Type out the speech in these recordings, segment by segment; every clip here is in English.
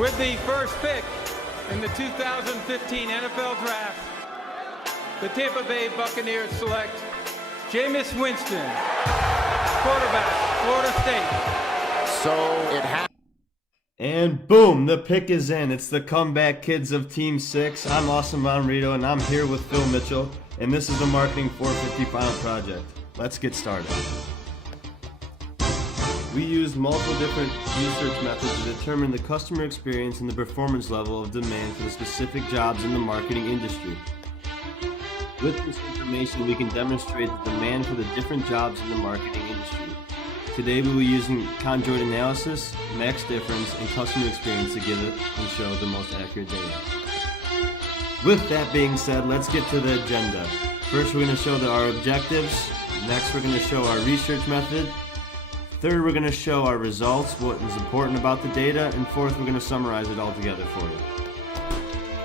With the first pick in the 2015 NFL Draft, the Tampa Bay Buccaneers select Jameis Winston, quarterback, Florida State. So it happened. And boom, the pick is in. It's the comeback kids of Team 6. I'm Austin Bonrito, and I'm here with Phil Mitchell, and this is the Marketing 450 Final Project. Let's get started. We used multiple different research methods to determine the customer experience and the performance level of demand for the specific jobs in the marketing industry. With this information, we can demonstrate the demand for the different jobs in the marketing industry. Today we will be using conjoint analysis, max difference, and customer experience to give it and show the most accurate data. With that being said, let's get to the agenda. First, we're going to show our objectives. Next, we're going to show our research method. Third, we're going to show our results, what is important about the data. And fourth, we're going to summarize it all together for you.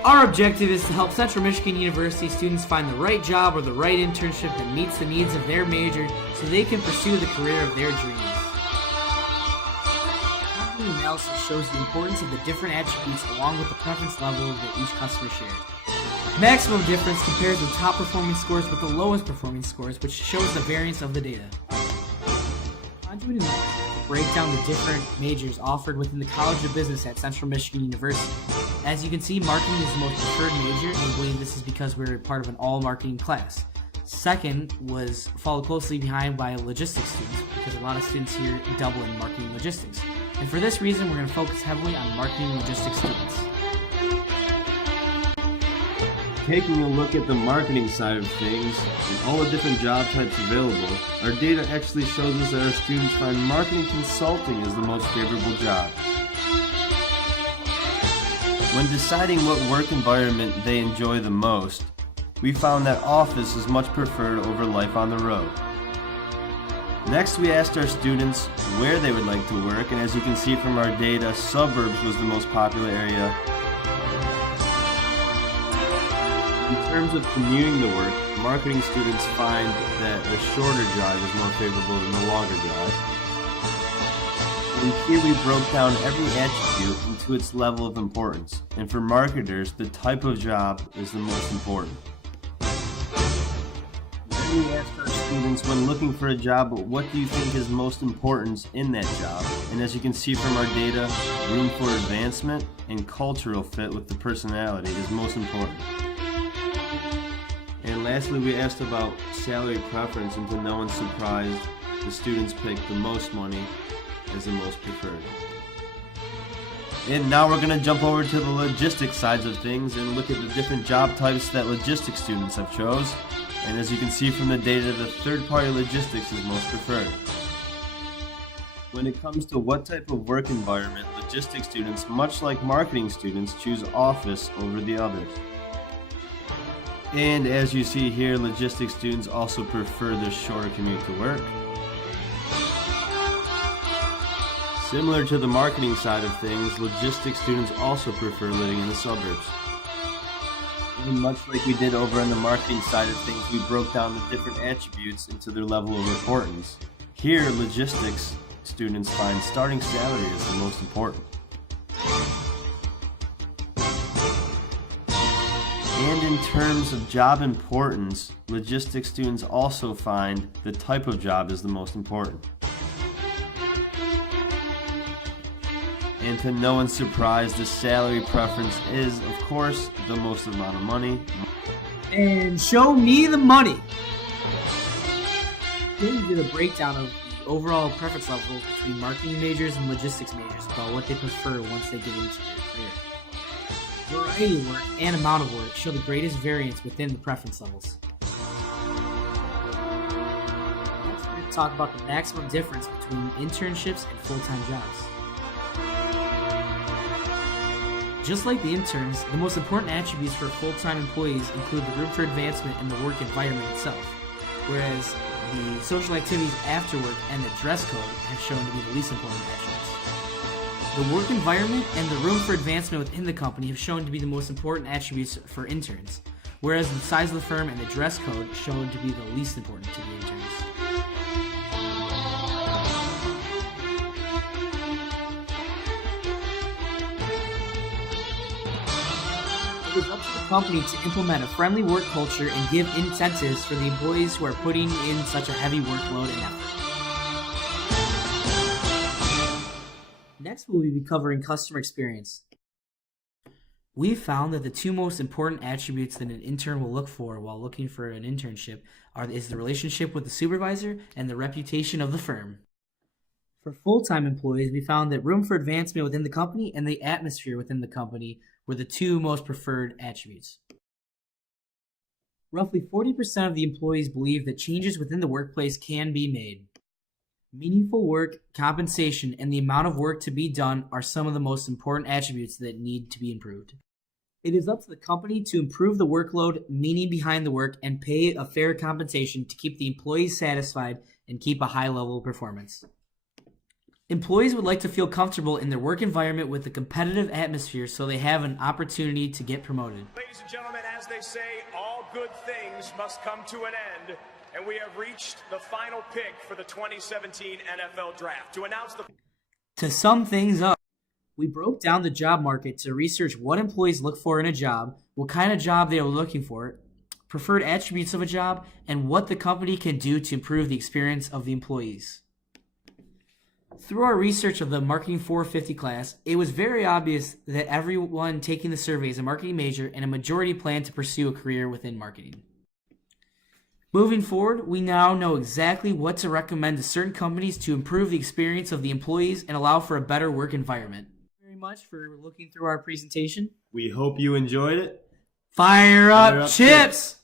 Our objective is to help Central Michigan University students find the right job or the right internship that meets the needs of their major so they can pursue the career of their dreams. Conjoint analysis shows the importance of the different attributes along with the preference level that each customer shares. Maximum difference compares the top performing scores with the lowest performing scores, which shows the variance of the data. Conjoint analysis break down the different majors offered within the College of Business at Central Michigan University. As you can see, marketing is the most preferred major, and we believe this is because we're part of an all-marketing class. Second was followed closely behind by logistics students, because a lot of students here double in marketing logistics. And for this reason, we're going to focus heavily on marketing logistics students. Taking a look at the marketing side of things and all the different job types available, our data actually shows us that our students find marketing consulting as the most favorable job. When deciding what work environment they enjoy the most, we found that office is much preferred over life on the road. Next, we asked our students where they would like to work, and as you can see from our data, suburbs was the most popular area. In terms of commuting to work, marketing students find that the shorter drive is more favorable than the longer drive. And here we broke down every attribute into its level of importance. And for marketers, the type of job is the most important. Then we asked our students, when looking for a job, what do you think is most important in that job? And as you can see from our data, room for advancement and cultural fit with the personality is most important. And lastly, we asked about salary preference, and to no one's surprise, the students picked the most money as the most preferred. And now we're going to jump over to the logistics sides of things and look at the different job types that logistics students have chose. And as you can see from the data, the third-party logistics is most preferred. When it comes to what type of work environment, logistics students, much like marketing students, choose office over the others. And as you see here, logistics students also prefer the shorter commute to work. Similar to the marketing side of things, logistics students also prefer living in the suburbs. And much like we did over on the marketing side of things, we broke down the different attributes into their level of importance. Here, logistics students find starting salary is the most important. And in terms of job importance, logistics students also find the type of job is the most important. And to no one's surprise, the salary preference is, of course, the most amount of money. And show me the money! Here we did a breakdown of the overall preference levels between marketing majors and logistics majors about what they prefer once they get into their career. Variety of work and amount of work show the greatest variance within the preference levels. Next, we're going to talk about the maximum difference between internships and full-time jobs. Just like the interns, the most important attributes for full-time employees include the room for advancement and the work environment itself, whereas the social activities after work and the dress code have shown to be the least important attributes. The work environment and the room for advancement within the company have shown to be the most important attributes for interns, whereas the size of the firm and the dress code shown to be the least important to the interns. It is up to the company to implement a friendly work culture and give incentives for the employees who are putting in such a heavy workload and effort. Next, we'll be covering customer experience. We've found that the two most important attributes that an intern will look for while looking for an internship is the relationship with the supervisor and the reputation of the firm. For full-time employees, we found that room for advancement within the company and the atmosphere within the company were the two most preferred attributes. Roughly 40% of the employees believe that changes within the workplace can be made. Meaningful work, compensation, and the amount of work to be done are some of the most important attributes that need to be improved. It is up to the company to improve the workload, meaning behind the work, and pay a fair compensation to keep the employees satisfied and keep a high level of performance. Employees would like to feel comfortable in their work environment with a competitive atmosphere so they have an opportunity to get promoted. Ladies and gentlemen, as they say, all good things must come to an end, and we have reached the final pick for the 2017 NFL Draft. To sum things up, we broke down the job market to research what employees look for in a job, what kind of job they are looking for, preferred attributes of a job, and what the company can do to improve the experience of the employees. Through our research of the Marketing 450 class, it was very obvious that everyone taking the survey is a marketing major and a majority plan to pursue a career within marketing. Moving forward, we now know exactly what to recommend to certain companies to improve the experience of the employees and allow for a better work environment. Thank you very much for looking through our presentation. We hope you enjoyed it. Fire up chips!